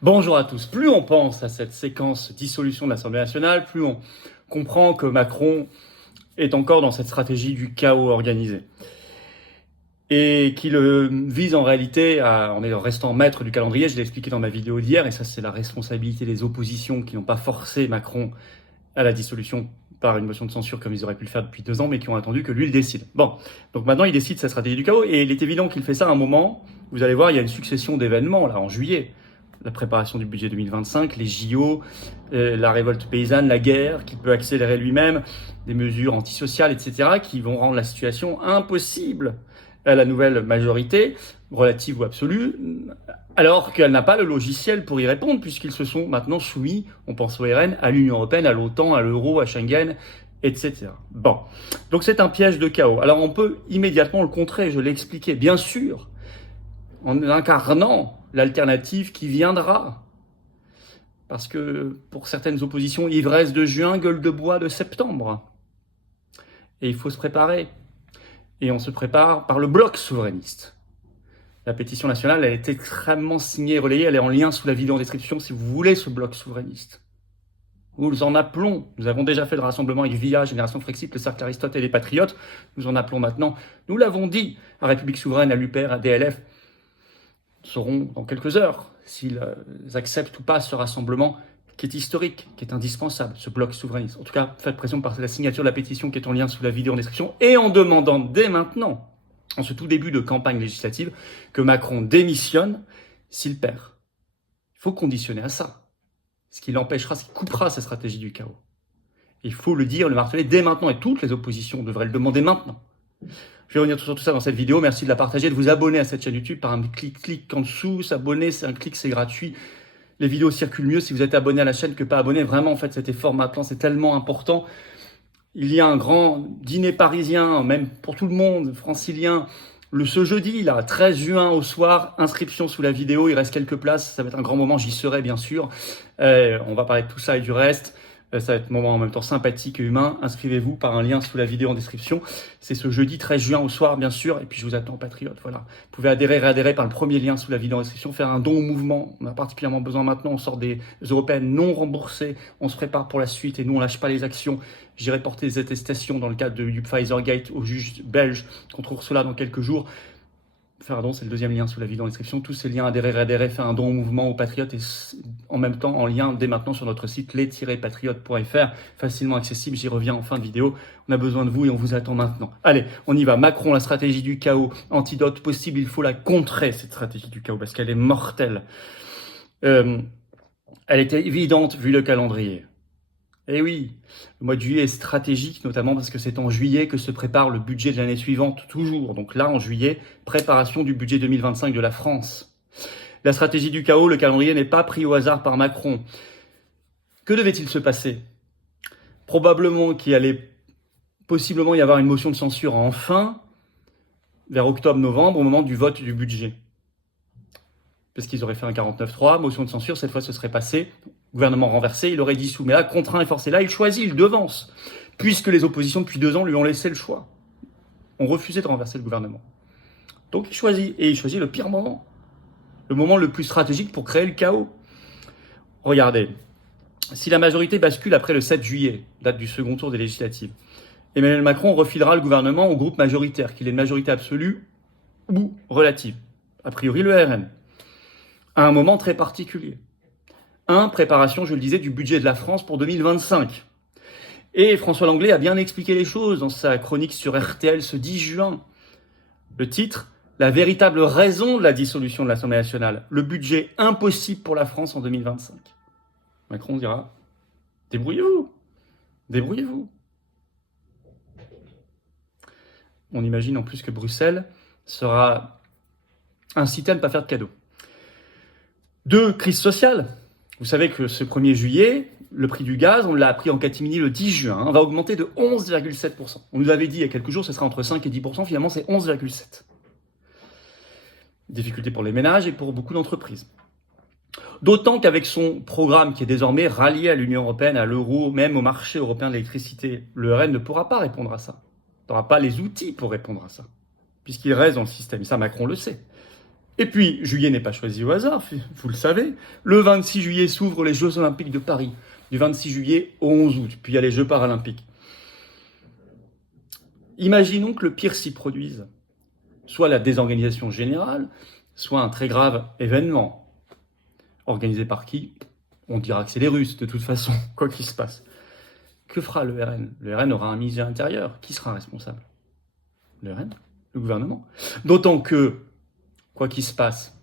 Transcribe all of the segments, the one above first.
Bonjour à tous. Plus on pense à cette séquence dissolution de l'Assemblée nationale, plus on comprend que Macron est encore dans cette stratégie du chaos organisé. Et qu'il vise en réalité, en restant maître du calendrier, je l'ai expliqué dans ma vidéo d'hier, et ça c'est la responsabilité des oppositions qui n'ont pas forcé Macron à la dissolution par une motion de censure comme ils auraient pu le faire depuis 2 ans, mais qui ont attendu que lui le décide. Bon, donc maintenant il décide sa stratégie du chaos, et il est évident qu'il fait ça à un moment, vous allez voir, il y a une succession d'événements là en juillet. La préparation du budget 2025, les JO, la révolte paysanne, la guerre, qui peut accélérer lui-même, des mesures antisociales, etc., qui vont rendre la situation impossible à la nouvelle majorité, relative ou absolue, alors qu'elle n'a pas le logiciel pour y répondre, puisqu'ils se sont maintenant soumis, on pense au RN, à l'Union européenne, à l'OTAN, à l'euro, à Schengen, etc. Bon, donc c'est un piège de chaos. Alors on peut immédiatement le contrer, je l'ai expliqué, bien sûr, en incarnant l'alternative qui viendra. Parce que pour certaines oppositions, ivresse de juin, gueule de bois de septembre. Et il faut se préparer. Et on se prépare par le bloc souverainiste. La pétition nationale, elle est extrêmement signée et relayée. Elle est en lien sous la vidéo en description si vous voulez ce bloc souverainiste. Nous en appelons, nous avons déjà fait le rassemblement avec VIA, Génération Frexit, le Cercle Aristote et les Patriotes. Nous en appelons maintenant. Nous l'avons dit à République Souveraine, à l'UPR, à DLF. Sauront dans quelques heures s'ils acceptent ou pas ce rassemblement qui est historique, qui est indispensable, ce bloc souverainiste. En tout cas, faites pression par la signature de la pétition qui est en lien sous la vidéo en description et en demandant dès maintenant, en ce tout début de campagne législative, que Macron démissionne s'il perd. Il faut conditionner à ça. Ce qui l'empêchera, ce qui coupera sa stratégie du chaos. Il faut le dire, le marteler dès maintenant, et toutes les oppositions devraient le demander maintenant. Je vais revenir sur tout ça dans cette vidéo. Merci de la partager, de vous abonner à cette chaîne YouTube par un clic en dessous. S'abonner, c'est un clic, c'est gratuit. Les vidéos circulent mieux si vous êtes abonné à la chaîne que pas abonné. Vraiment, en fait, cet effort maintenant, c'est tellement important. Il y a un grand dîner parisien, même pour tout le monde, francilien, ce jeudi, là, 13 juin au soir, inscription sous la vidéo, il reste quelques places, ça va être un grand moment, j'y serai bien sûr. On va parler de tout ça et du reste. Ça va être un moment en même temps sympathique et humain. Inscrivez-vous par un lien sous la vidéo en description. C'est ce jeudi 13 juin au soir, bien sûr. Et puis je vous attends, patriotes. Voilà. Vous pouvez réadhérer par le premier lien sous la vidéo en description, faire un don au mouvement. On a particulièrement besoin maintenant. On sort des européennes non remboursées. On se prépare pour la suite et nous, on lâche pas les actions. J'irai porter des attestations dans le cadre du Pfizer-Gate au juge belge contre Ursula dans quelques jours. Faire un don, c'est le deuxième lien sous la vidéo en description. Tous ces liens, adhérer, faire un don au mouvement, aux patriotes et en même temps en lien dès maintenant sur notre site les-patriotes.fr, facilement accessible. J'y reviens en fin de vidéo. On a besoin de vous et on vous attend maintenant. Allez, on y va. Macron, la stratégie du chaos, antidote possible. Il faut la contrer, cette stratégie du chaos, parce qu'elle est mortelle. Elle était évidente vu le calendrier. Eh oui, le mois de juillet est stratégique, notamment parce que c'est en juillet que se prépare le budget de l'année suivante, toujours. Donc là, en juillet, préparation du budget 2025 de la France. La stratégie du chaos, le calendrier n'est pas pris au hasard par Macron. Que devait-il se passer? Probablement qu'il allait possiblement y avoir une motion de censure enfin, vers octobre-novembre, au moment du vote du budget. Parce qu'ils auraient fait un 49-3, motion de censure, cette fois ce serait passé, gouvernement renversé, il aurait dissous. Mais là, contraint et forcé, là, il choisit, il devance, puisque les oppositions depuis 2 ans lui ont laissé le choix. On refusait de renverser le gouvernement. Donc il choisit, et il choisit le pire moment, le moment le plus stratégique pour créer le chaos. Regardez, si la majorité bascule après le 7 juillet, date du second tour des législatives, Emmanuel Macron refilera le gouvernement au groupe majoritaire, qu'il ait une majorité absolue ou relative. A priori, le RN. À un moment très particulier. Préparation, je le disais, du budget de la France pour 2025. Et François Langlais a bien expliqué les choses dans sa chronique sur RTL ce 10 juin. Le titre, la véritable raison de la dissolution de l'Assemblée nationale, le budget impossible pour la France en 2025. Macron dira, débrouillez-vous, débrouillez-vous. On imagine en plus que Bruxelles sera incité à ne pas faire de cadeaux. 2, crise sociale. Vous savez que ce 1er juillet, le prix du gaz, on l'a appris en catimini le 10 juin, va augmenter de 11,7%. On nous avait dit il y a quelques jours, ce sera entre 5 et 10%, finalement c'est 11,7%. Difficulté pour les ménages et pour beaucoup d'entreprises. D'autant qu'avec son programme qui est désormais rallié à l'Union européenne, à l'euro, même au marché européen de l'électricité, le RN ne pourra pas répondre à ça. Il n'aura pas les outils pour répondre à ça, puisqu'il reste dans le système. Ça, Macron le sait. Et puis, juillet n'est pas choisi au hasard, vous le savez. Le 26 juillet s'ouvrent les Jeux Olympiques de Paris, du 26 juillet au 11 août, puis il y a les Jeux Paralympiques. Imaginons que le pire s'y produise, soit la désorganisation générale, soit un très grave événement. Organisé par qui? On dira que c'est les Russes, de toute façon, quoi qu'il se passe. Que fera le RN? Le RN aura un ministre de l'Intérieur. Qui sera responsable? Le RN? Le gouvernement? D'autant que, quoi qu'il se passe,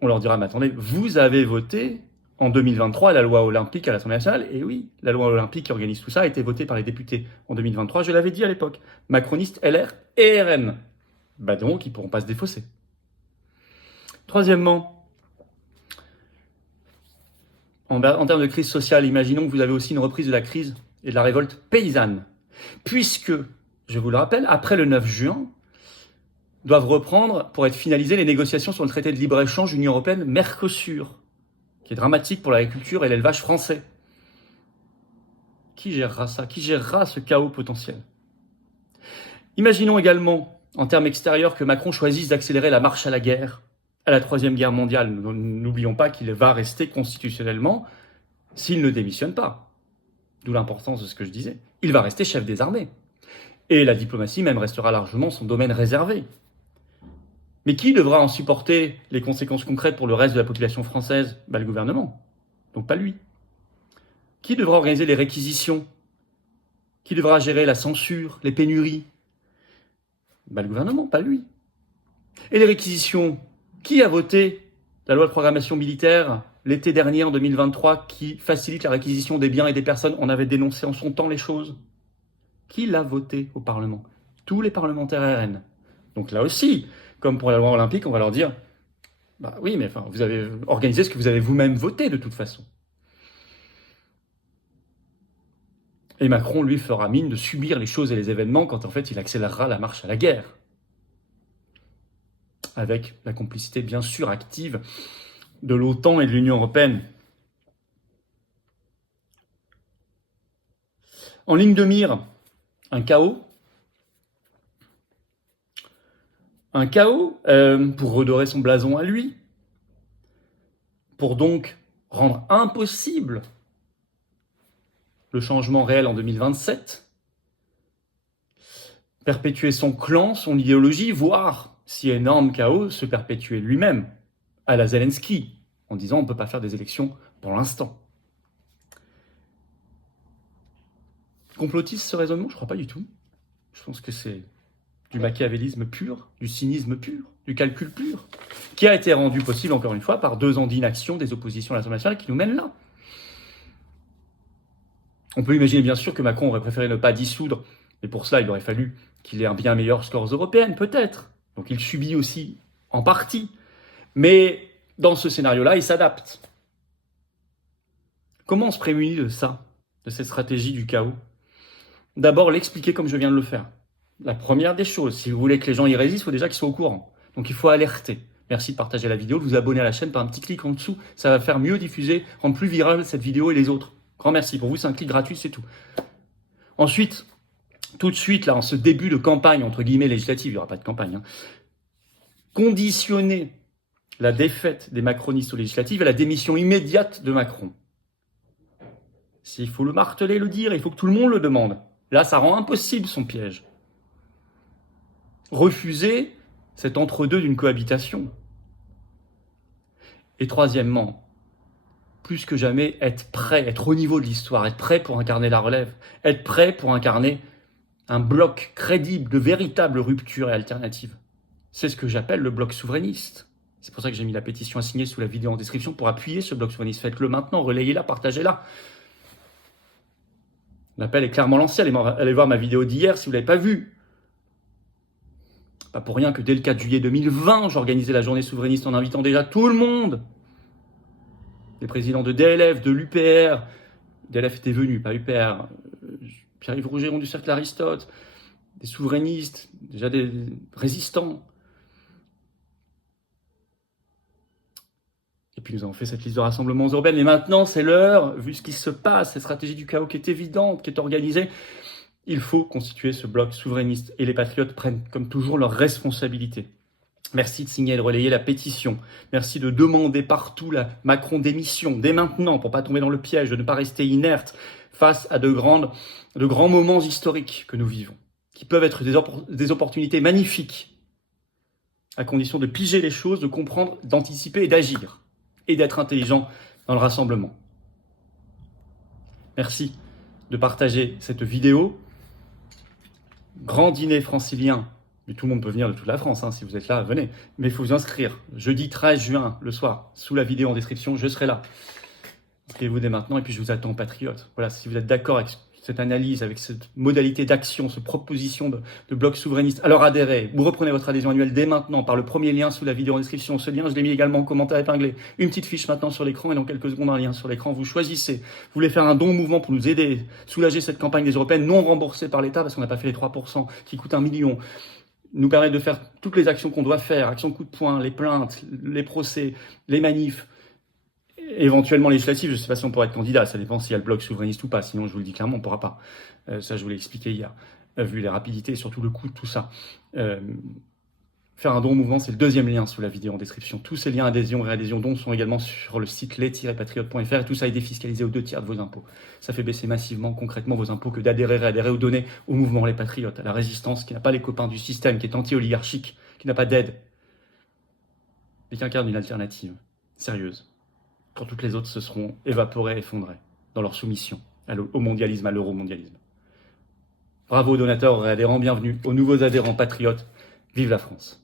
on leur dira, mais attendez, vous avez voté en 2023 la loi olympique à l'Assemblée nationale, et oui, la loi olympique qui organise tout ça a été votée par les députés en 2023, je l'avais dit à l'époque, macronistes, LR et RN. Bah donc, ils ne pourront pas se défausser. Troisièmement, en termes de crise sociale, imaginons que vous avez aussi une reprise de la crise et de la révolte paysanne, puisque, je vous le rappelle, après le 9 juin, doivent reprendre pour être finalisées les négociations sur le traité de libre-échange Union européenne-Mercosur, qui est dramatique pour l'agriculture et l'élevage français. Qui gérera ça? Qui gérera ce chaos potentiel? Imaginons également, en termes extérieurs, que Macron choisisse d'accélérer la marche à la guerre, à la Troisième Guerre mondiale. N'oublions pas qu'il va rester constitutionnellement s'il ne démissionne pas. D'où l'importance de ce que je disais. Il va rester chef des armées. Et la diplomatie même restera largement son domaine réservé. Mais qui devra en supporter les conséquences concrètes pour le reste de la population française? Le gouvernement. Donc pas lui. Qui devra organiser les réquisitions? Qui devra gérer la censure, les pénuries? Le gouvernement, pas lui. Et les réquisitions? Qui a voté la loi de programmation militaire l'été dernier, en 2023, qui facilite la réquisition des biens et des personnes? On avait dénoncé en son temps les choses. Qui l'a voté au Parlement? Tous les parlementaires RN. Donc là aussi, comme pour la loi olympique, on va leur dire oui, mais vous avez organisé ce que vous avez vous-même voté de toute façon. Et Macron, lui, fera mine de subir les choses et les événements quand en fait il accélérera la marche à la guerre. Avec la complicité bien sûr active de l'OTAN et de l'Union européenne. En ligne de mire, un chaos. Un chaos pour redorer son blason à lui. Pour donc rendre impossible le changement réel en 2027. Perpétuer son clan, son idéologie, voire, si énorme chaos, se perpétuer lui-même, à la Zelensky, en disant on ne peut pas faire des élections pour l'instant. Complotiste ce raisonnement? Je ne crois pas du tout. Je pense que c'est du machiavélisme pur, du cynisme pur, du calcul pur, qui a été rendu possible, encore une fois, par 2 ans d'inaction des oppositions à l'Assemblée nationale qui nous mènent là. On peut imaginer bien sûr que Macron aurait préféré ne pas dissoudre, mais pour cela, il aurait fallu qu'il ait un bien meilleur score européen, peut-être. Donc il subit aussi en partie. Mais dans ce scénario-là, il s'adapte. Comment on se prémunit de ça, de cette stratégie du chaos? D'abord, l'expliquer comme je viens de le faire. La première des choses, si vous voulez que les gens y résistent, il faut déjà qu'ils soient au courant. Donc il faut alerter. Merci de partager la vidéo, de vous abonner à la chaîne par un petit clic en dessous. Ça va faire mieux diffuser, rendre plus virale cette vidéo et les autres. Grand merci. Pour vous, c'est un clic gratuit, c'est tout. Ensuite, tout de suite, là, en ce début de campagne, entre guillemets, législative, il n'y aura pas de campagne, conditionner la défaite des macronistes aux législatives à la démission immédiate de Macron. S'il faut le marteler, le dire, il faut que tout le monde le demande. Là, ça rend impossible son piège. Refuser cet entre-deux d'une cohabitation. Et troisièmement, plus que jamais, être prêt, être au niveau de l'histoire, être prêt pour incarner la relève, être prêt pour incarner un bloc crédible de véritable rupture et alternative. C'est ce que j'appelle le bloc souverainiste. C'est pour ça que j'ai mis la pétition à signer sous la vidéo en description pour appuyer ce bloc souverainiste. Faites-le maintenant, relayez-la, partagez-la. L'appel est clairement lancé. Allez voir ma vidéo d'hier si vous ne l'avez pas vue. Pas pour rien que dès le 4 juillet 2020, j'organisais la journée souverainiste en invitant déjà tout le monde. Les présidents de DLF, de l'UPR. DLF était venu, pas UPR. Pierre-Yves Rougeron du Cercle Aristote. Des souverainistes, déjà des résistants. Et puis nous avons fait cette liste de rassemblements urbains. Et maintenant, c'est l'heure, vu ce qui se passe, cette stratégie du chaos qui est évidente, qui est organisée. Il faut constituer ce bloc souverainiste. Et les patriotes prennent, comme toujours, leurs responsabilités. Merci de signer et de relayer la pétition. Merci de demander partout la Macron démission, dès maintenant, pour pas tomber dans le piège, de ne pas rester inerte face à de grands moments historiques que nous vivons, qui peuvent être des opportunités magnifiques, à condition de piger les choses, de comprendre, d'anticiper et d'agir, et d'être intelligent dans le rassemblement. Merci de partager cette vidéo. Grand dîner francilien. Mais tout le monde peut venir de toute la France, hein, si vous êtes là, venez. Mais il faut vous inscrire. Jeudi 13 juin, le soir, sous la vidéo en description, je serai là. Inscrivez-vous dès maintenant et puis je vous attends, patriotes. Voilà, si vous êtes d'accord avec cette analyse, avec cette modalité d'action, cette proposition de bloc souverainiste, alors adhérez. Vous reprenez votre adhésion annuelle dès maintenant par le premier lien sous la vidéo en description. Ce lien, je l'ai mis également en commentaire épinglé. Une petite fiche maintenant sur l'écran et dans quelques secondes un lien sur l'écran. Vous choisissez. Vous voulez faire un don au mouvement pour nous aider, soulager cette campagne des Européennes non remboursée par l'État parce qu'on n'a pas fait les 3% qui coûtent 1 million. Nous permettre de faire toutes les actions qu'on doit faire, actions coup de poing, les plaintes, les procès, les manifs, éventuellement législatives. Je ne sais pas si on pourra être candidat, ça dépend s'il y a le bloc souverainiste ou pas, sinon je vous le dis clairement, on ne pourra pas. Ça, je vous l'ai expliqué hier, vu les rapidités et surtout le coût de tout ça. Faire un don au mouvement, c'est le deuxième lien sous la vidéo en description. Tous ces liens adhésion, réadhésion, dons sont également sur le site les-patriotes.fr et tout ça est défiscalisé aux 2/3 de vos impôts. Ça fait baisser massivement, concrètement, vos impôts que d'adhérer, réadhérer ou donner au mouvement Les Patriotes, à la résistance qui n'a pas les copains du système, qui est anti-oligarchique, qui n'a pas d'aide, mais qui incarne une alternative sérieuse. Quand toutes les autres se seront évaporées, effondrées dans leur soumission au mondialisme, à l'euromondialisme. Bravo aux donateurs, aux adhérents, bienvenue aux nouveaux adhérents patriotes. Vive la France!